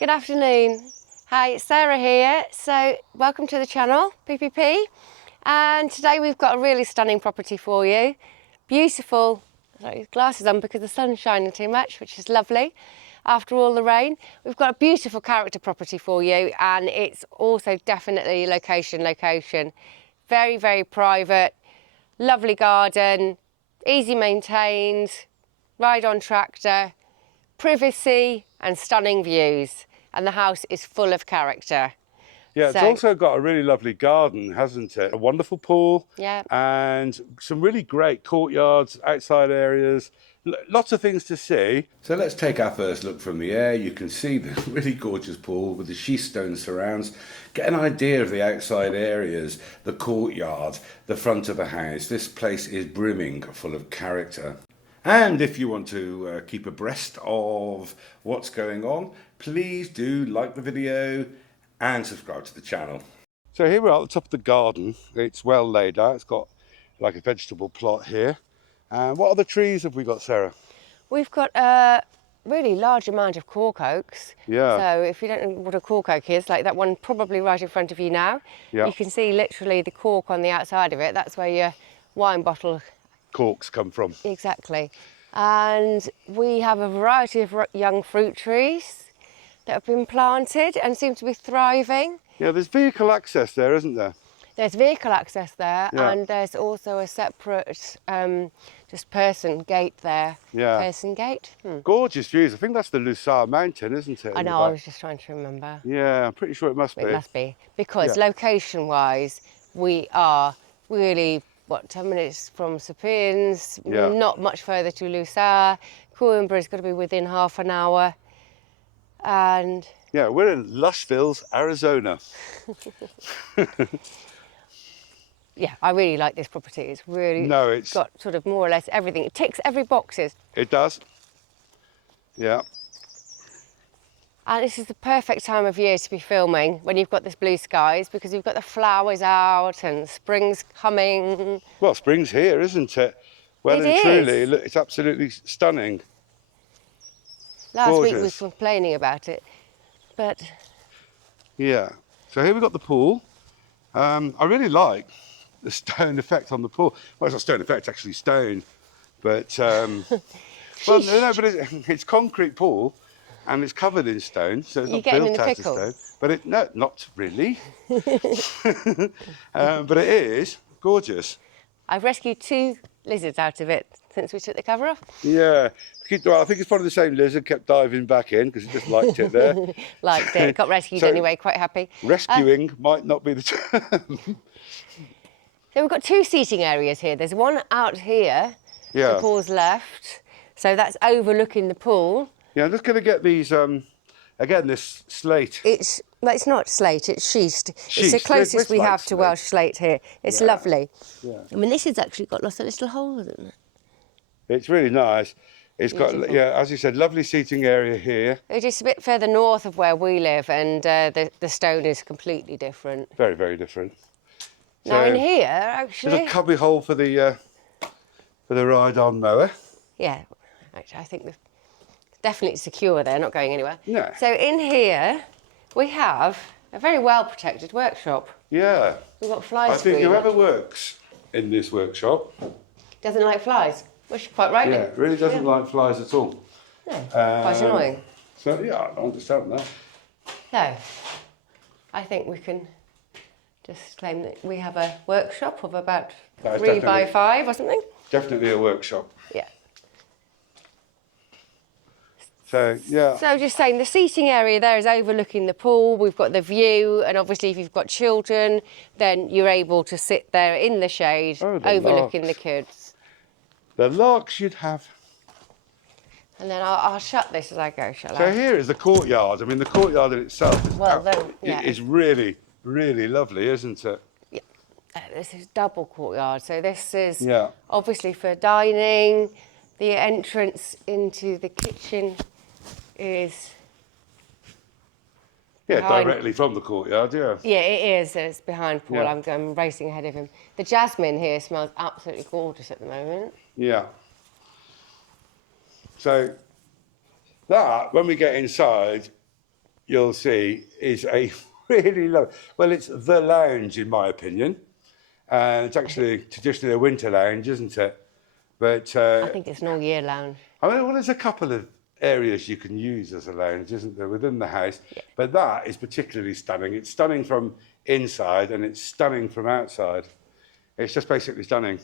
Good afternoon. Hi, it's Sarah here. So welcome to the channel, PPP. And today we've got a really stunning property for you. Beautiful, sorry, glasses on because the sun's shining too much, which is lovely. After all the rain, we've got a beautiful character property for you, and it's also definitely location. Very, very private, lovely garden, easy maintained, ride-on tractor, privacy and stunning views. And the house is full of character. Yeah, it's also got a really lovely garden, hasn't it? A wonderful pool. Yeah. And some really great courtyards, outside areas, lots of things to see. So let's take our first look from the air. You can see the really gorgeous pool with the schist stone surrounds. Get an idea of the outside areas, the courtyard, the front of the house. This place is brimming full of character. And if you want to keep abreast of what's going on, please do like the video and subscribe to the channel. So here we are at the top of the garden. It's well laid out. It's got like a vegetable plot here. And what other trees have we got, Sarah? We've got a really large amount of cork oaks. Yeah. So if you don't know what a cork oak is, like that one probably right in front of you now, Yeah. You can see literally the cork on the outside of it. That's where your wine bottle Corks come from. Exactly. And we have a variety of young fruit trees that have been planted and seem to be thriving. Yeah, there's vehicle access there, isn't there? There's vehicle access there, Yeah. and there's also a separate just person gate there. Yeah. Person gate. Gorgeous views. I think that's the Lousã mountain, isn't it? I know, I was just trying to remember. Yeah, I'm pretty sure it must be. It must be. Because Yeah. location-wise, we are really, 10 minutes from Serpins, Yeah. not much further to Lousã. Coimbra is going to be within half an hour. And yeah, we're in Lushville, Arizona. yeah, I really like this property. It's really it's got sort of more or less everything. It ticks every boxes. It does. Yeah. And this is the perfect time of year to be filming when you've got this blue skies, because you've got the flowers out and spring's coming. Well, spring's here, isn't it? Well, It truly, is. look, it's absolutely stunning. Last week we were Gorgeous. complaining about it, but Yeah. So here we've got the pool. I really like the stone effect on the pool. Well, it's not stone effect, it's actually stone. But, well, no, but it's concrete pool and it's covered in stone, so it's You not getting in built the out of pickle? stone. But no, not really. But it is gorgeous. I've rescued 2 lizards out of it since we took the cover off. Yeah. Well, I think it's probably the same lizard, kept diving back in because it just liked it there. Liked it, got rescued So- anyway, quite happy. Rescuing might not be the term. So we've got 2 seating areas here. There's one out here, Yeah. to Paul's left. So that's overlooking the pool. Yeah, I'm just going to get these, again, this slate. It's not slate, it's schist. It's the Schist. closest It's we like have to slate. Welsh slate here. It's Yeah. lovely. Yeah. I mean, this has actually got lots of little holes in it. It's really nice. It's got, Beautiful. yeah, as you said, lovely seating area here. It's just a bit further north of where we live, and the stone is completely different. Very, very different. Now in So, here, There's actually, a cubby hole for the ride-on mower. yeah, actually, I think it's definitely secure there, not going anywhere. No. So in here, we have a very well-protected workshop. Yeah. We've got fly I think screen. whoever works in this workshop, Doesn't like flies, which is quite right. yeah, really doesn't like flies at all. No, quite annoying. So, yeah, I understand that. So, I think we can just claim that we have a workshop of about That is 3 by definitely- 5 or something. Definitely a workshop. Yeah. So, yeah. So just saying, the seating area there is overlooking the pool. We've got the view, and obviously if you've got children, then you're able to sit there in the shade, Oh, the overlooking larks. the kids. The larks you'd have. And then I'll shut this as I go, shall So I? here is the courtyard. I mean, the courtyard in itself is, Well, then, yeah. is really, really lovely, isn't it? This is double courtyard, so this is Yeah. obviously for dining. The entrance into the kitchen is Yeah, behind- directly from the courtyard, yeah. Yeah, it is. It's behind Paul. Yeah. I'm racing ahead of him. The jasmine here smells absolutely gorgeous at the moment. Yeah. So that, when we get inside, you'll see is a really lovely, well, it's the lounge in my opinion. And it's actually traditionally a winter lounge, isn't it? But I think it's an all year lounge. I mean, well, there's a couple of areas you can use as a lounge, isn't there, within the house? Yeah. But that is particularly stunning. It's stunning from inside and it's stunning from outside. It's just basically stunning.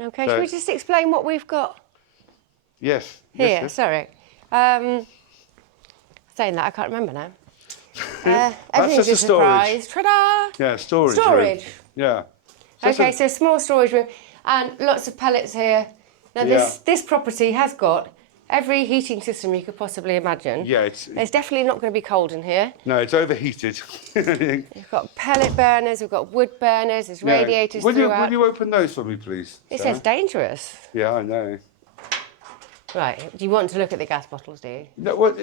Okay, So, should we just explain what we've got yes. here? Yes, Sorry. Saying that, I can't remember now. That's Everything's just a a storage. surprise. Ta-da! Yeah, storage. Storage. Room. Yeah. Okay, so small storage room and lots of pallets here. Now this property has got every heating system you could possibly imagine. Yeah, it's definitely not going to be cold in here. No, it's overheated. We've got pellet burners, we've got wood burners, there's radiators throughout. Will you open those for me, please? It Sarah? says dangerous. Yeah, I know. Right, do you want to look at the gas bottles, do you? No, well,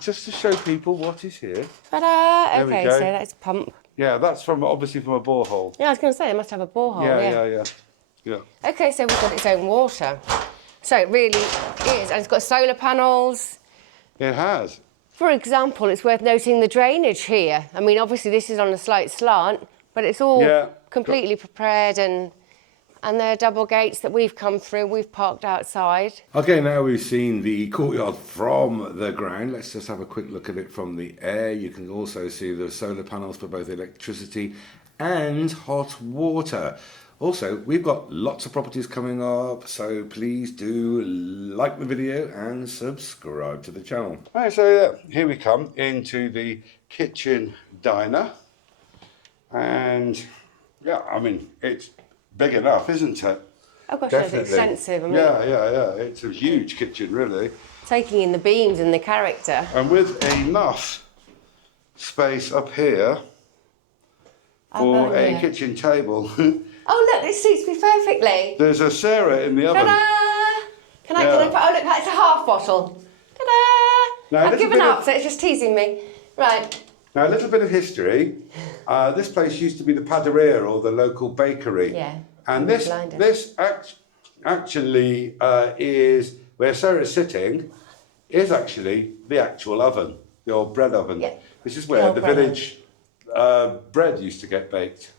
just to show people what is here. Ta-da! There we Okay, go. so that's a pump. Yeah, that's obviously from a borehole. Yeah, I was going to say, they must have a borehole, Yeah. Okay, so we've got its own water. So it really is, and it's got solar panels. It has. For example, it's worth noting the drainage here. I mean, obviously this is on a slight slant, but it's all completely prepared, and there are double gates that we've come through. We've parked outside. Okay, now we've seen the courtyard from the ground. Let's just have a quick look at it from the air. You can also see the solar panels for both electricity and hot water. Also, we've got lots of properties coming up, so please do like the video and subscribe to the channel. Right, so here we come into the kitchen diner. And yeah, I mean, it's big enough, isn't it? Oh gosh, it's extensive. I mean, yeah. It's a huge kitchen, really. Taking in the beams and the character. And with enough space up here for a kitchen table. Oh look, this suits me perfectly. There's a Sarah in the oven. Ta-da! Can I put, oh look, that's a half bottle. Ta-da! Now, I've given up, so it's just teasing me. Right. Now, a little bit of history. This place used to be the Padaria, or the local bakery. Yeah. And this actually is, where Sarah's sitting, is actually the actual oven, the old bread oven. Yeah. This is where the village bread used to get baked.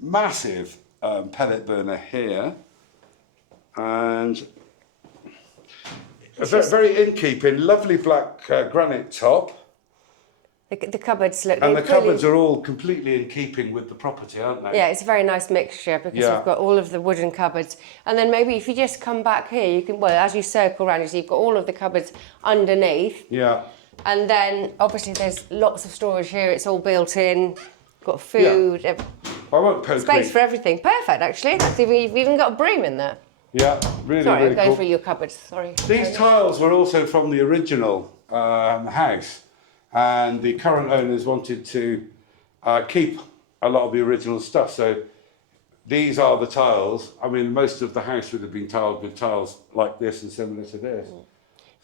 Massive pellet burner here, and very in keeping, lovely black granite top. The cupboards look... And the cupboards are all completely in keeping with the property, aren't they? Yeah, it's a very nice mixture because we've got all of the wooden cupboards. And then maybe if you just come back here, you can, well, as you circle around, you see you've got all of the cupboards underneath. Yeah. And then obviously there's lots of storage here. It's all built in. Got food. I won't poke space for everything. Perfect, actually. You've even got a broom in there. Yeah, really, Sorry, really I'm going cool. through your cupboards. Sorry. These tiles were also from the original house, and the current owners wanted to keep a lot of the original stuff. So these are the tiles. I mean, most of the house would have been tiled with tiles like this and similar to this.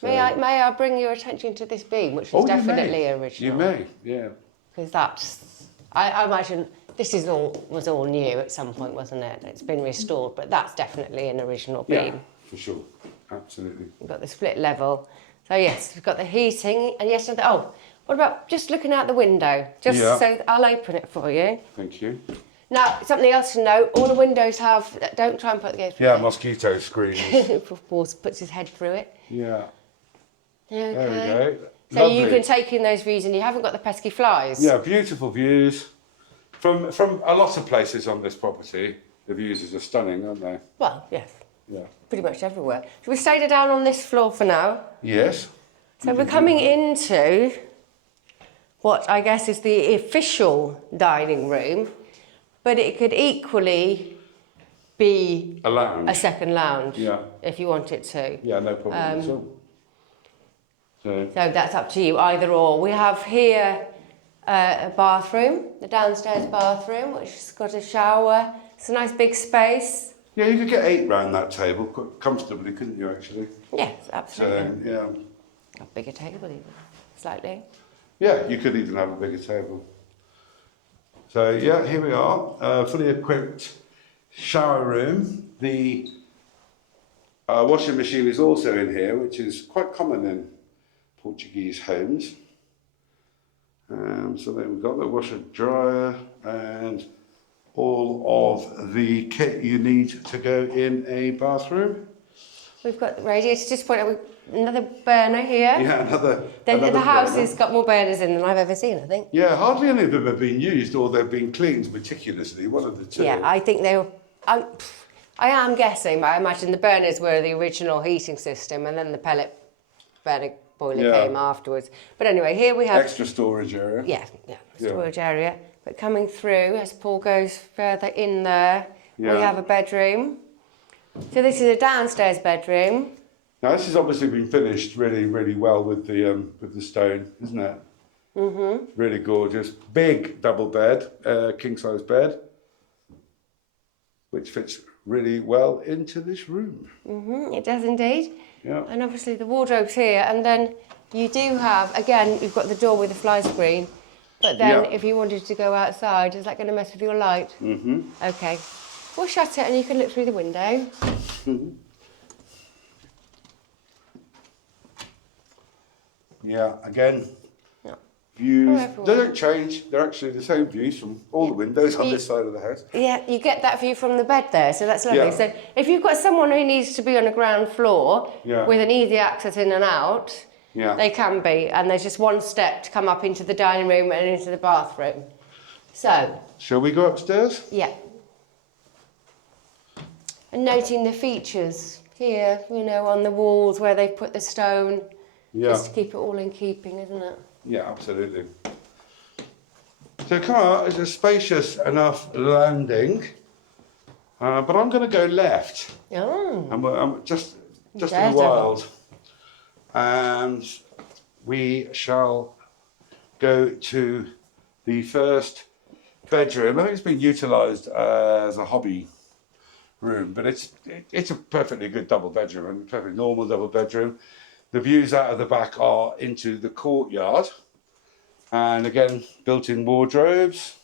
So, may I bring your attention to this beam, which is definitely original? You may, yeah. Because that's... I imagine this was all new at some point, wasn't it? It's been restored, but that's definitely an original beam. Yeah, for sure, absolutely. We've got the split level. So yes, we've got the heating, and yes, oh, what about just looking out the window? Just so I'll open it for you. Thank you. Now, something else to note, all the windows have, don't try and put the gate through it. Mosquito screens. Paul puts his head through it. Yeah. Okay. There we go. So Lovely. you can take in those views and you haven't got the pesky flies. Yeah, beautiful views. From a lot of places on this property, the views are stunning, aren't they? Well, yes. Yeah. Pretty much everywhere. Should we stay down on this floor for now? Yes. So we're coming into what I guess is the official dining room, but it could equally be A lounge. a second lounge, Yeah. if you want it to. Yeah, no problem at all. So that's up to you, either or. We have here a bathroom, the downstairs bathroom, which has got a shower. It's a nice big space. Yeah, you could get 8 round that table quite comfortably, couldn't you, actually? Yes, absolutely. So, yeah. A bigger table even, slightly. Yeah, you could even have a bigger table. So, yeah, here we are, fully equipped shower room. The washing machine is also in here, which is quite common in Portuguese homes. So then we've got the washer dryer and all of the kit you need to go in a bathroom. We've got the radiator, just point out another burner here. Yeah, another The house burner. has got more burners in than I've ever seen, I think. Yeah, hardly any of them have been used or they've been cleaned meticulously, one of the two. Yeah, I think they were... I am guessing, but I imagine the burners were the original heating system and then the pellet burner boiler came afterwards. But anyway, here we have... Extra storage area. Yeah, storage area. But coming through, as Paul goes further in there, we have a bedroom. So this is a downstairs bedroom. Now this has obviously been finished really, really well with the stone, isn't it? Mm-hmm. Really gorgeous. Big double bed, king size bed, which fits really well into this room. Mm-hmm, it does indeed. Yeah. And obviously the wardrobe's here, and then you do have, again, you've got the door with the fly screen, but then if you wanted to go outside, is that going to mess with your light? Mm-hmm. Okay. We'll shut it and you can look through the window. Mm-hmm. Yeah, again, views, they don't change, they're actually the same views from all the windows on this side of the house. Yeah, you get that view from the bed there, so that's lovely. Yeah. So if you've got someone who needs to be on the ground floor with an easy access in and out, they can be, and there's just one step to come up into the dining room and into the bathroom. So... Shall we go upstairs? Yeah. And noting the features here, you know, on the walls where they've put the stone, just to keep it all in keeping, isn't it? Yeah, absolutely. So come on, it's a spacious enough landing, but I'm going to go left. Oh. I'm just in the wild, and we shall go to the first bedroom. I think it's been utilised as a hobby room, but it's a perfectly good double bedroom, a perfectly normal double bedroom. The views out of the back are into the courtyard, and again, built-in wardrobes.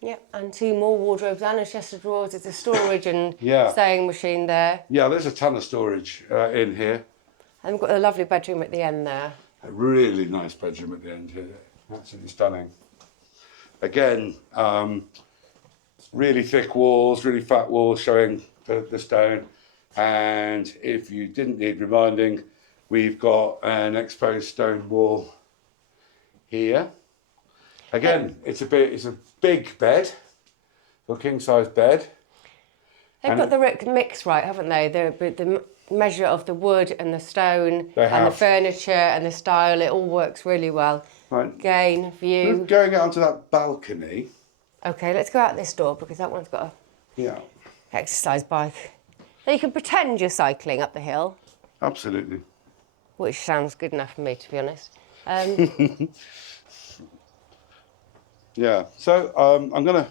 Yep, and 2 more wardrobes and a chest of drawers. It's a storage and sewing machine there. Yeah, there's a ton of storage in here. And we've got a lovely bedroom at the end there. A really nice bedroom at the end here. Absolutely stunning. Again, really thick walls, really fat walls showing the stone. And if you didn't need reminding, we've got an exposed stone wall here. Again, it's a big bed, a king size bed. They've got the mix right, haven't they? The measure of the wood and the stone and the furniture and the style, it all works really well. Right. Again, view. Going out onto that balcony. Okay, let's go out this door because that one's got a exercise bike. So you can pretend you're cycling up the hill. Absolutely. Which sounds good enough for me, to be honest. Yeah, so I'm going to...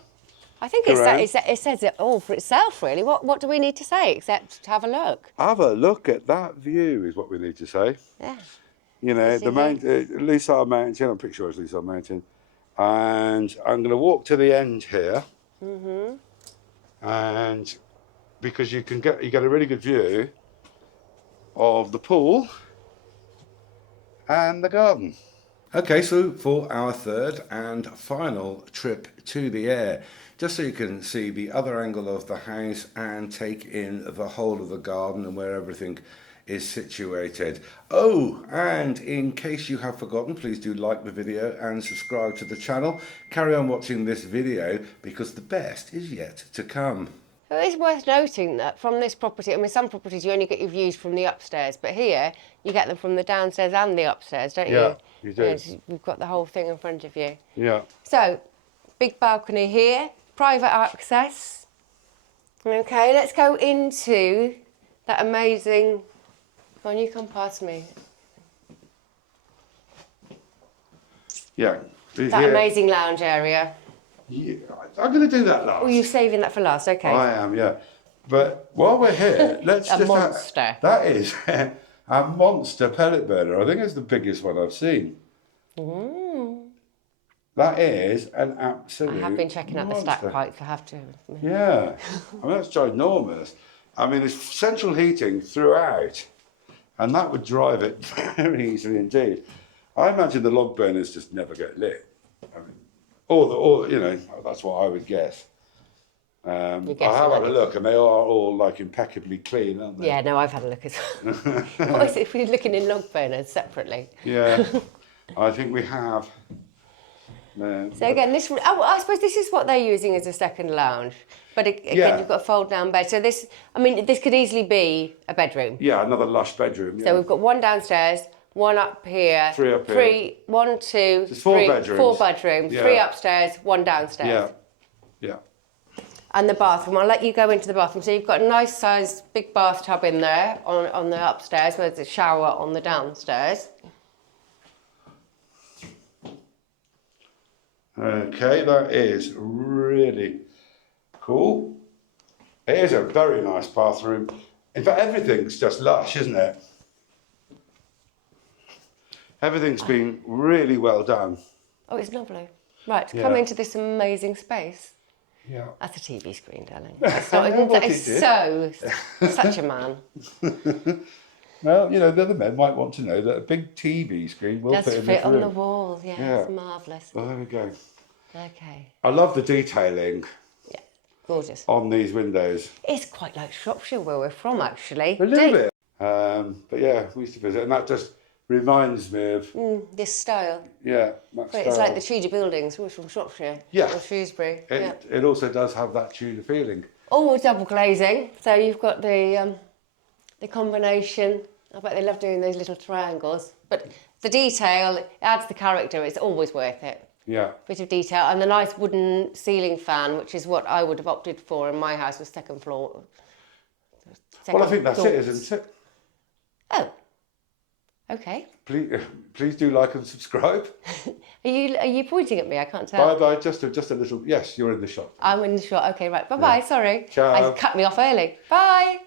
I think it says it all for itself, really. What do we need to say except have a look? Have a look at that view is what we need to say. Yeah. You know, the Lousã Mountain, I'm pretty sure it's Lousã Mountain. And I'm going to walk to the end here. Mm-hmm. And because you get a really good view of the pool and the garden. Okay, so for our third and final trip to the air, just so you can see the other angle of the house and take in the whole of the garden and where everything is situated. Oh, and in case you have forgotten, please do like the video and subscribe to the channel. Carry on watching this video because the best is yet to come. It is worth noting that from this property, I mean, some properties you only get your views from the upstairs, but here you get them from the downstairs and the upstairs, don't you? Yeah, you do. You've got the whole thing in front of you. Yeah. So, big balcony here, private access. Okay, let's go into that amazing... Go on, you come past me. Yeah. That amazing lounge area. Yeah, I'm going to do that last. Oh, you're saving that for last, okay. I am, yeah. But while we're here, let's a monster. That is a monster pellet burner. I think it's the biggest one I've seen. Mm. That is an absolute I have been checking out monster. The stack pipes, I have to. Yeah. I mean, that's ginormous. I mean, there's central heating throughout. And that would drive it very easily indeed. I imagine the log burners just never get lit. I mean, or you know, that's what I would guess. I have had a look, and they are all like impeccably clean, aren't they? Yeah, no, I've had a look as well. What is it if we're looking in log burners separately? Yeah, I think we have. So again, this, oh, I suppose this is what they're using as a second lounge. But again, you've got a fold down bed. So this, I mean, this could easily be a bedroom. Yeah, another lush bedroom. Yeah. So we've got one downstairs, one up here. Three up here. One, two, There's four bedrooms. 4 bedrooms, Yeah. 3 upstairs, 1 downstairs. Yeah. And the bathroom, I'll let you go into the bathroom. So you've got a nice sized big bathtub in there on the upstairs, where there's a shower on the downstairs. Okay, that is really cool. It is a very nice bathroom. In fact, everything's just lush, isn't it? Everything's been really well done. Oh, it's lovely. Right, to come into this amazing space. Yeah. That's a TV screen, darling. That's not, that is so, such a man. Well, you know, the other men might want to know that a big TV screen will Does fit in fit this on room. the wall, yeah. It's marvellous. Well, there we go. Okay. I love the detailing Yeah, gorgeous. on these windows. It's quite like Shropshire, where we're from, actually. A little bit. But yeah, we used to visit, and that just reminds me of This style. that It's style. like the Tudor buildings, we're from Shropshire. Yeah. Or Shrewsbury. Yeah. It also does have that Tudor feeling. All double glazing. So you've got the combination. I bet they love doing those little triangles. But the detail, it adds the character. It's always worth it. Yeah. Bit of detail. And the nice wooden ceiling fan, which is what I would have opted for in my house, was second floor. Well, I think that's it, isn't it? Oh. Okay. Please do like and subscribe. Are you pointing at me? I can't tell. Bye bye. Just a little. Yes, you're in the shot. I'm in the shot. Okay, right. Bye bye. Sorry. Ciao. I cut me off early. Bye.